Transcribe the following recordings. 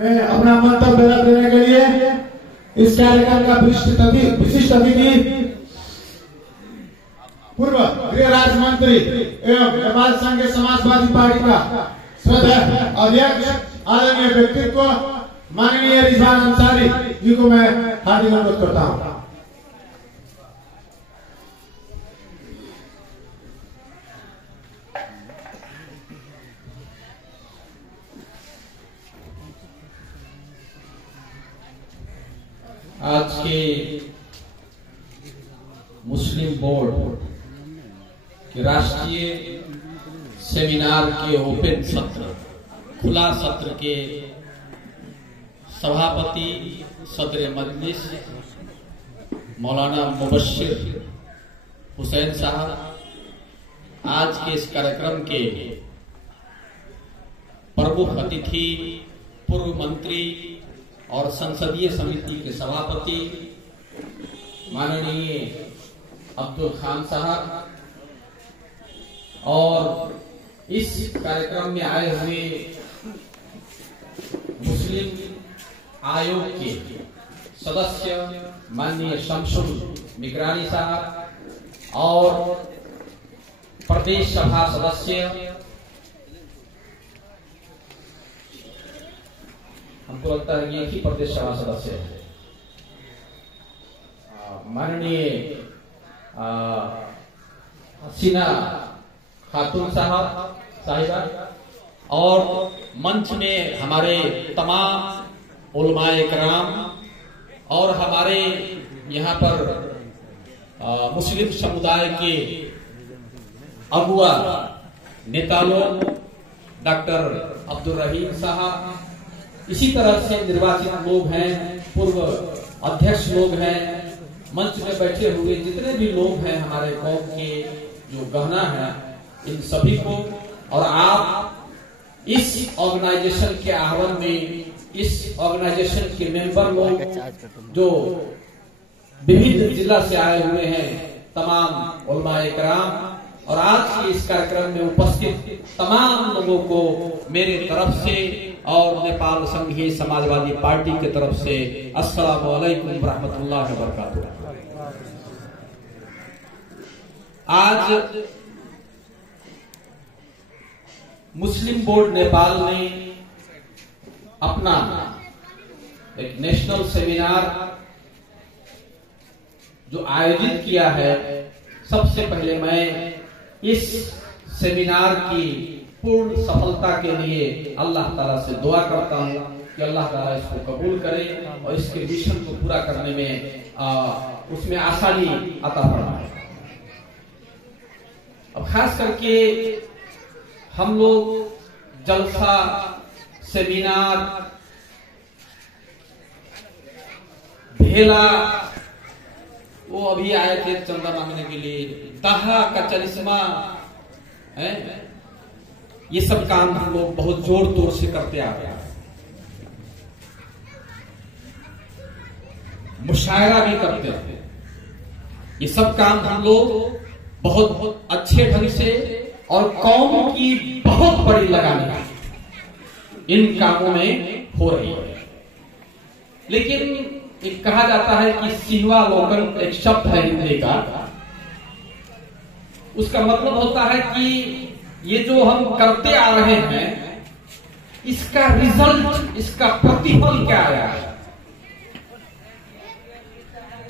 मैं अपना मंतव्य रख देने के लिए इस कार्यक्रम का विशिष्ट अतिथि पूर्व गृह राज्य मंत्री एवं नेपाल संघ समाजवादी पार्टी का श्रद्धेय अध्यक्ष आदरणीय व्यक्तित्व माननीय रिजवान अंसारी जी को मैं हार्दिक अनुरोध करता हूं। आज के मुस्लिम बोर्ड के राष्ट्रीय सेमिनार के ओपन सत्र खुला सत्र के सभापति सदर मजलिस मौलाना मुबश्शिर हुसैन साहब, आज के इस कार्यक्रम के प्रमुख अतिथि पूर्व मंत्री और संसदीय समिति के सभापति माननीय अब्दुल खान साहब और इस कार्यक्रम में आए हुए मुस्लिम आयोग के सदस्य माननीय शमशुल मिगरानी साहब और प्रदेश सभा सदस्य, हमको लगता है ये ही प्रदेश सभा सदस्य है, माननीय हसीना खातून साहिबा और मंच में हमारे तमाम उलमाए कराम और हमारे यहाँ पर मुस्लिम समुदाय के अगुआ नेता लोग, डॉक्टर अब्दुल रहीम साहब, इसी तरह से निर्वाचित लोग हैं, पूर्व अध्यक्ष लोग हैं, मंच में बैठे हुए जितने भी लोग हैं हमारे कौम के जो गहना है, इन सभी को, और आप इस ऑर्गेनाइजेशन के आह्वान में, इस ऑर्गेनाइजेशन के मेंबर लोग जो विभिन्न जिला से आए हुए हैं, तमाम उलमाए कराम और आज के इस कार्यक्रम में उपस्थित तमाम लोगों को मेरे तरफ से और नेपाल संघीय समाजवादी पार्टी की तरफ से अस्सलामु अलैकुम रहमतुल्लाहि व बरकातुहू। आज मुस्लिम बोर्ड नेपाल ने अपना एक नेशनल सेमिनार जो आयोजित किया है, सबसे पहले मैं इस सेमिनार की पूर्ण सफलता के लिए अल्लाह ताला से दुआ करता हूं कि अल्लाह ताला इसको कबूल करे और इसके मिशन को पूरा करने में उसमें आसानी अता फरमाए। अब खास करके हम लोग जलसा, सेमिनार, भेला, वो अभी आए थे चंदा मांगने के लिए, दाहा का चरिश्मा है, ये सब काम हम लोग बहुत जोर तोर से करते आ रहे हैं। मुशायरा भी करते थे, ये सब काम हम लोग बहुत अच्छे ढंग से और कौम की बहुत बड़ी लगान इन कामों में हो रही है। लेकिन एक कहा जाता है कि सिन्वालोकन एक शब्द है हिंदी का, उसका मतलब होता है कि ये जो हम करते आ रहे हैं इसका रिजल्ट, इसका प्रतिफल क्या आया है।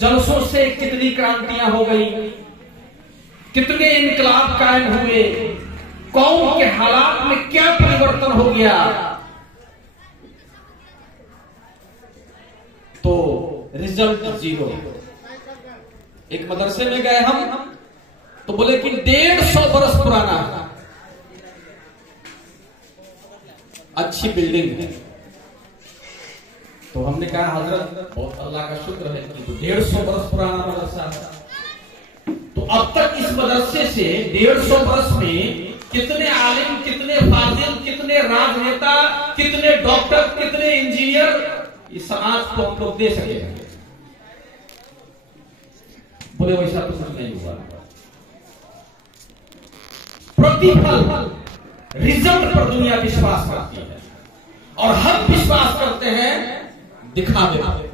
जलसों से कितनी क्रांतियां हो गई, कितने इनकलाब कायम हुए, कौम के हालात में क्या परिवर्तन हो गया। तो रिजल्ट जीरो। एक मदरसे में गए हम तो बोले कि 150 बरस पुराना है, अच्छी बिल्डिंग है। तो हमने कहा हजरत बहुत अल्लाह का शुक्र है कि 150 बरस पुराना मदरसा है। तो अब तक इस मदरसे से 150 बरस में कितने आलिम, कितने फाजिल, कितने राजनेता, कितने डॉक्टर, कितने इंजीनियर इस समाज को हम लोग दे सके। बोले वैसा तो कुछ नहीं हुआ। प्रतिफल, रिजल्ट पर दुनिया विश्वास करती है और हम विश्वास करते दिखावे वाले।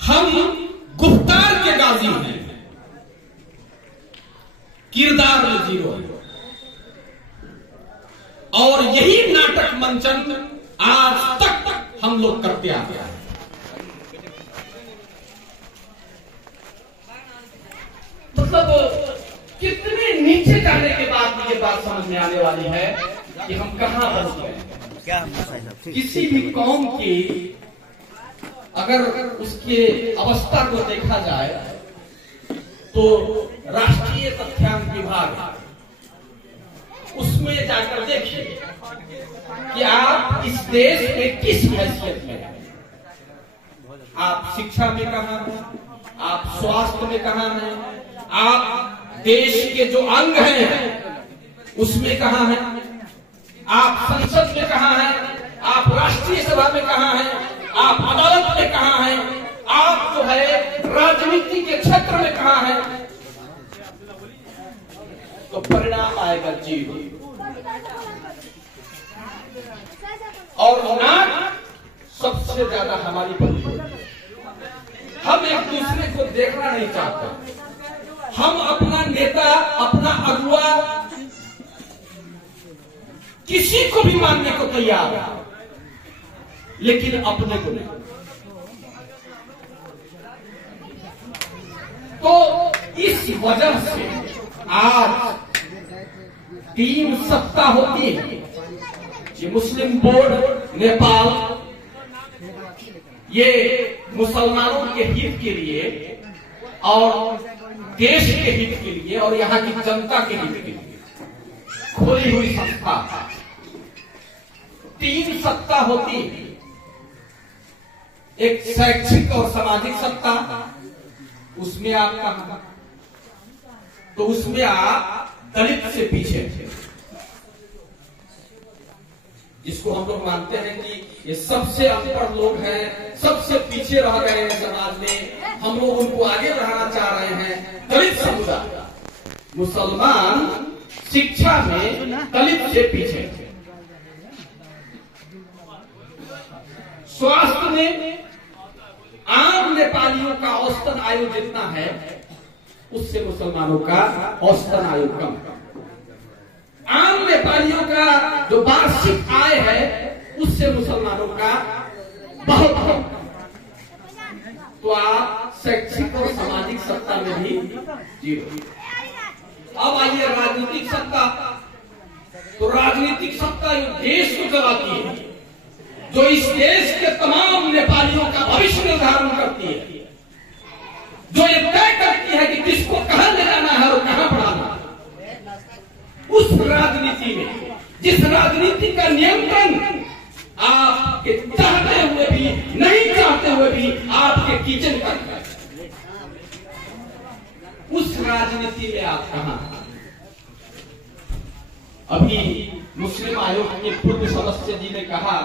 हम गुफ्तार के गाजी हैं, किरदार में जीरो है। और यही नाटक मंचन आज तक हम लोग करते आ गया है। मतलब कितने नीचे जाने के बाद ये बात समझ में आने वाली है कि हम कहां पहुंच गए। किसी भी कौम की अगर उसके अवस्था को देखा जाए तो राष्ट्रीय तथ्यांक विभाग, उसमें जाकर देखिए कि आप इस देश में किस हैसियत में हैं। आप शिक्षा में कहां हैं, आप स्वास्थ्य में कहां हैं, आप देश के जो अंग हैं उसमें कहां हैं, आप संसद में कहां हैं, आप राष्ट्रीय सभा में कहां हैं, आप अदालत में कहां हैं, आप जो है राजनीति के क्षेत्र में कहां हैं। तो परिणाम आएगा जीरो। और नाक सबसे ज्यादा हमारी बंदी। हम एक दूसरे को देखना नहीं चाहते। हम अपना नेता, अपना अगुआ किसी को भी मानने को तैयार है, लेकिन अपने को नहीं। तो इस वजह से आज 3 सप्ताह होती है कि मुस्लिम बोर्ड नेपाल ये मुसलमानों के हित के लिए और देश के हित के लिए और यहाँ की जनता के हित के लिए खोली हुई संस्था 3 सत्ता होती है। एक शैक्षिक और सामाजिक सत्ता, उसमें आप कहां, तो उसमें आप दलित से पीछे थे, जिसको हम लोग मानते हैं कि ये सबसे अनपढ़ लोग हैं, सबसे पीछे रह गए हैं समाज में, हम लोग उनको आगे बढ़ाना चाह रहे हैं। दलित समुदाय, मुसलमान शिक्षा में दलित से पीछे थे। स्वास्थ्य में आम नेपालियों का औसतन आयु जितना है उससे मुसलमानों का औसतन आयु कम। आम नेपालियों का जो वार्षिक आय है उससे मुसलमानों का बहुत कम। तो आप शैक्षिक और सामाजिक सत्ता में भी जीरो। अब आइए राजनीतिक सत्ता। तो राजनीतिक सत्ता जो देश को चलाती है, जो इस देश के तमाम नेपालियों का भविष्य निर्धारण करती है, जो ये तय करती है कि किसको कहां ले जाना है और कहां बढ़ाना है, उस राजनीति में, जिस राजनीति का नियंत्रण आपके चाहते हुए भी नहीं चाहते हुए भी आपके किचन का है, उस राजनीति में आप कहां। अभी मुस्लिम आयोग के पूर्व सदस्य जी ने कहा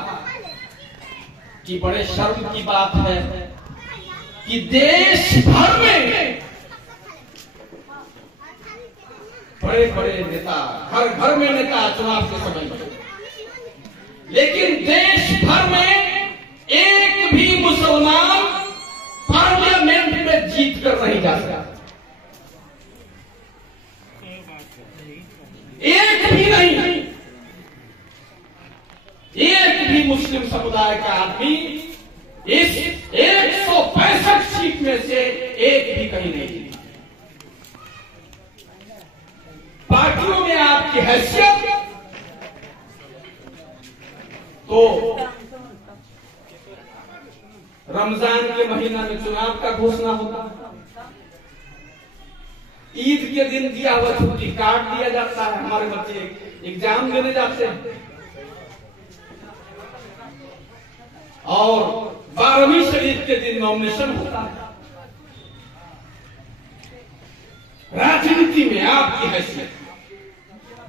कि बड़े शर्म की बात है कि देश भर में बड़े बड़े नेता, हर घर में नेता चुनाव के समय में, लेकिन देश भर में एक भी मुसलमान पार्लियामेंट में जीत कर नहीं जा सकता। एक भी नहीं। एक भी मुस्लिम समुदाय का आदमी इस 165 सीट में से एक भी कहीं नहीं जीती। पार्टियों में आपकी हैसियत तो रमजान के महीना में चुनाव का घोषणा होता, ईद के दिन दिया हुआ छुट्टी काट दिया जाता है। हमारे बच्चे एग्जाम देने जाते हैं और 12वीं शरीफ के दिन नॉमिनेशन होता है। राजनीति में आपकी हैसियत,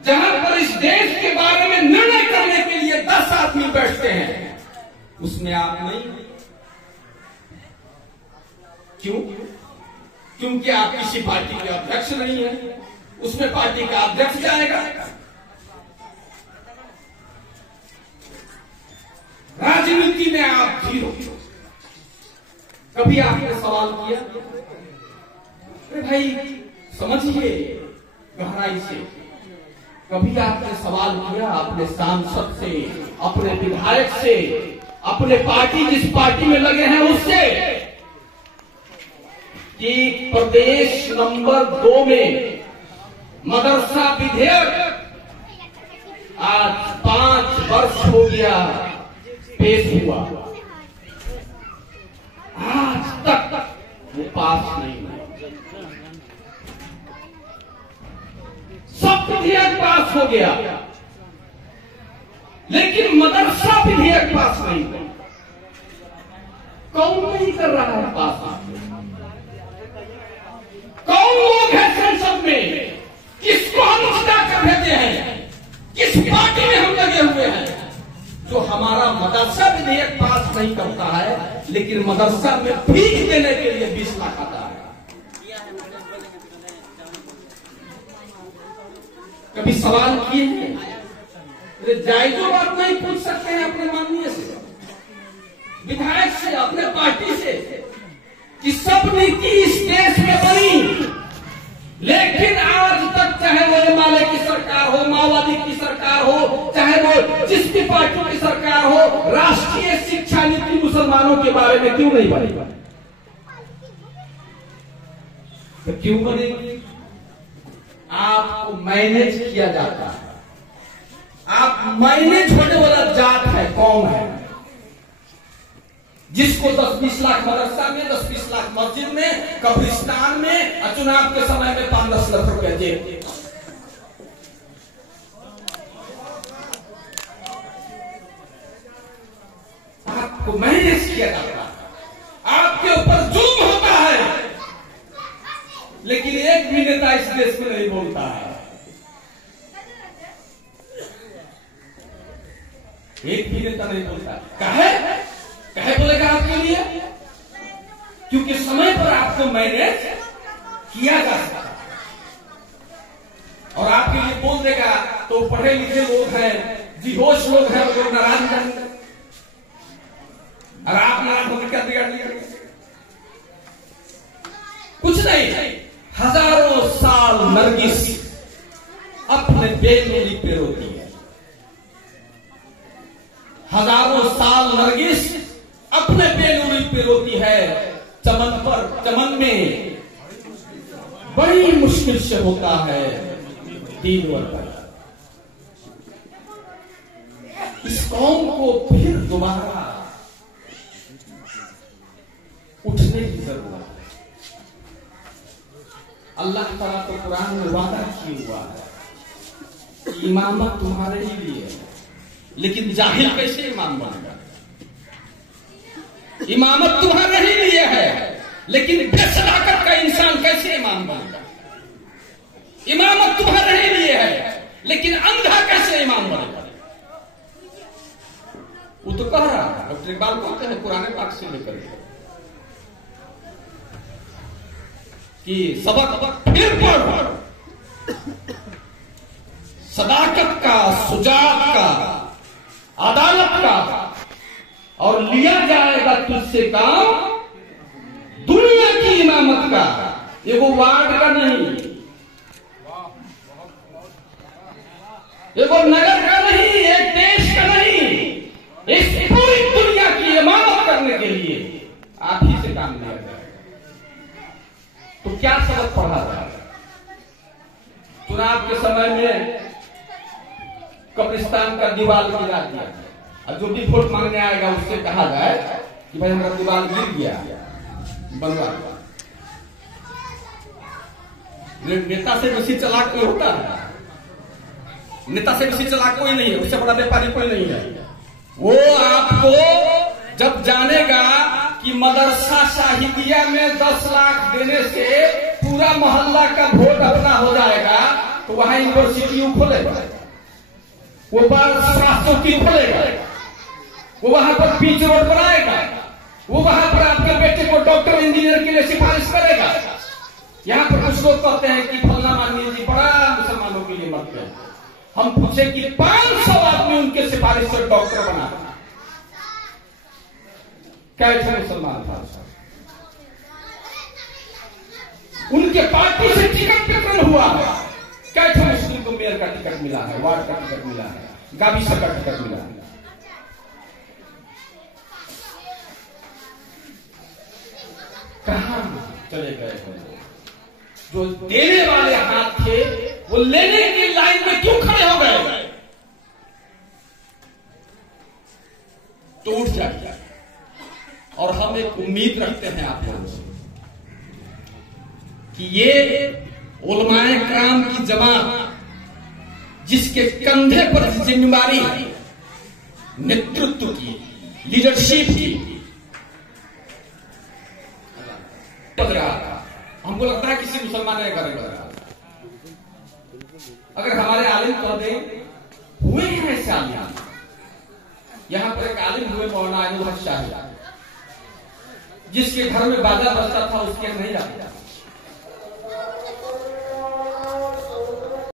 जहां पर इस देश के बारे में निर्णय करने के लिए 10 आदमी बैठते हैं, उसमें आप नहीं। क्यों? क्योंकि आप किसी पार्टी के अध्यक्ष नहीं है, उसमें पार्टी का अध्यक्ष जाएगा। राजनीति जिंदगी में आप जीरो। कभी आपने सवाल किया? अरे भाई समझिए गहराई से, कभी आपने सवाल किया अपने सांसद से, अपने विधायक से, अपने पार्टी जिस पार्टी में लगे हैं उससे, कि प्रदेश नंबर 2 में मदरसा विधेयक आज 5 वर्ष हो गया पेश हुआ, आज तक वो पास नहीं हुआ। सब विधेयक पास हो गया लेकिन मदरसा विधेयक पास नहीं हुआ। कौन नहीं कर रहा है पास? कौन लोग हैं संसद में? किसको हम जिता कर भेजे हैं? किस पार्टी में हम लगे हुए हैं जो हमारा मदरसा विधेयक पास नहीं करता है, लेकिन मदरसा में फीस देने के लिए 20 लाख आता है? कभी सवाल किए हैं? जायजो बात नहीं पूछ सकते हैं अपने माननीय से, विधायक से, अपने पार्टी से, कि सब नीति इस देश में बनी लेकिन आज तक चाहे वो एमएलए की सरकार हो, माओवादी की सरकार हो, चाहे वो जिस भी पार्टी की सरकार हो, राष्ट्रीय शिक्षा नीति मुसलमानों के बारे में क्यों नहीं बनी? तो क्यों बनेगी? आपको मैनेज किया जाता है। आप मैनेज होने वाला जात है, कौन है? जिसको 10-20 लाख मदरसा में, 10-20 लाख मस्जिद में, कब्रिस्तान में, और चुनाव के समय में 5-10 लाख रुपया जेब। आपको मैनेज किया जाता है, आपके ऊपर जुल्म होता है, लेकिन एक भी नेता इस देश में नहीं बोलता है। एक भी नेता नहीं बोलता। कहे बोलेगा आपके लिए? क्योंकि समय पर आपको मैनेज किया जा सकता है, और आपके लिए बोल देगा तो पढ़े लिखे लोग हैं, जिहोश लोग हैं, वो नाराज जाएंगे, और आप नाराज होकर क्या बिगाड़ लिया? कुछ नहीं। हजारों साल नरगिस अपने बेलोली पे रोती है। हजारों साल नरगिस अपने बेलोली पे रोती है। चमन में बड़ी मुश्किल से होता है दीनवर पैदा। इस कौम को फिर दोबारा उठने की जरूरत है। अल्लाह ताला तो कुरान में वादा किया हुआ है, इमामत तुम्हारे ही लिए है, लेकिन जाहिल कैसे इमाम बनेगा? इमामत तुम्हारे ही लिए है, लेकिन बेसलाकत का इंसान कैसे इमाम बनेगा? इमामत तुम्हारे ही लिए है, लेकिन अंधा कैसे इमाम बनेगा? वो तो कह रहा है, डॉक्टर इकबाल कहते हैं कुरान पाक से लेकर कि सबक फिर पढ़, सदाकत का, सुजात का, अदालत का, और लिया जाएगा तुझसे काम दुनिया की इमामत का। ये वो वार्ड का नहीं, ये वो नगर का नहीं, एक देश का नहीं, इस पूरी दुनिया की इमामत करने के लिए आप ही से काम लिया जाएगा। तो क्या सबक पढ़ा जाए? चुनाव के समय में कब्रिस्तान का दीवार गिरा दिया, और जो भी वोट मांगने आएगा उससे कहा जाए कि भाई हमारा दीवार गिर गया, बनवा। नेता से बेसी चालाक कोई होता है? नेता से बेसी चालाक कोई नहीं है, उससे बड़ा व्यापारी कोई नहीं है। वो आपको जब जानेगा कि मदरसा शाहिदिया में 10 लाख देने से पूरा मोहल्ला का वोट अपना हो जाएगा, तो वहां यूनिवर्सिटी खोलेगा, वो स्वास्थ्य खोलेगा, वो वहां पर पिच रोड बनाएगा, वो वहां पर आपके बेटे को डॉक्टर इंजीनियर के लिए सिफारिश करेगा। यहाँ पर कुछ लोग कहते हैं कि फलना माननीय जी बड़ा मुसलमानों के लिए मरते हैं। हम पूछे कि 500 आदमी उनके सिफारिश से डॉक्टर बना, कैसे मुसलमान था, उनके पार्टी से टिकट वितरण हुआ है, कैसे मुस्लिम को मेयर का टिकट मिला है, वार्ड का टिकट मिला है, गाविसा का टिकट मिला है। कहां चले गए हैं? जो देने वाले हाथ थे वो लेने की लाइन में क्यों खड़े हो गए? तो उठ जाइए। और हम एक उम्मीद रखते हैं आप लोगों से कि ये उलमाए कराम की जमात जिसके कंधे पर जिम्मेदारी है नेतृत्व की, लीडरशिप की, हमको लगता है किसी मुसलमान ने करेगा। अगर हमारे आलिम कहते हुए हैं ऐसे आलिम, यहां पर एक आलिम हुए मौलाना आइनुल हक शाह, जिसके घर में बाजा बजता था उसके नहीं जाता,